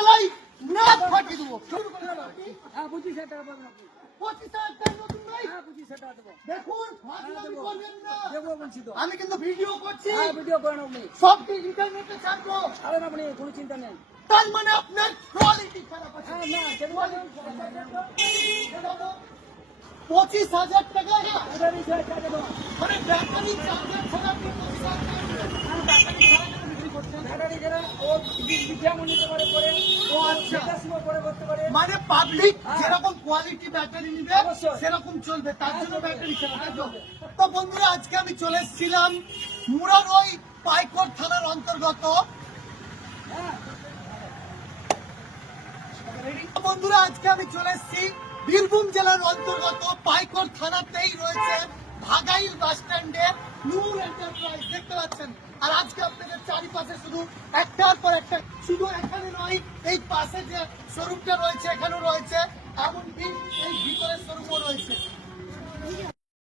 জেলায় নাক ফাটিয়ে দেবো। হ্যাঁ পঁচিশ হাজার টাকা পাবেন আপনি পঁচিশ হাজার টাকা নতুন বাইক পঁচিশ হাজার টাকা দেবো। দেখুন ফাজলামি করবেন না। দেবো বলছি তো। আমি কিন্তু ভিডিও করছি। হ্যাঁ ভিডিও করেন আপনি সব ইন্টারনেটে ছাড়বো। ছাড়েন আপনি কোনো চিন্তা নেই। তার মানে আপনার কোয়ালিটি খারাপ আছে। হ্যাঁ না পঁচিশ হাজার টাকা। মানে ব্যাটারি চার্জার ছাড়া আপনি পঁচিশ হাজার টাকা দেবেন। ও করে ও আচ্ছা। করে করতে পারে মানে পাবলিক হ্যাঁ। যেরকম কোয়ালিটি ব্যাটারি নিবে সেরকম চলবে। তার হ্যাঁ, জন্য ব্যাটারি তো? বন্ধুরা আজকে আমি চলে এসেছিলাম মুরারই পাইকর থানার অন্তর্গত। হ্যাঁ। বন্ধুরা আজকে আমি চলে এসেছি বীরভূম জেলার অন্তর্গত পাইকর থানাতেই রয়েছে ভাগাইল বাস স্ট্যান্ডে নূর এন্টারপ্রাইজ দেখতে পাচ্ছেন? আর আজকে চারিপাশে শুধু একটার পর একটা, শুধু এখানে নয়, এই পাশে যে শোরুমটা রয়েছে, এখানেও রয়েছে।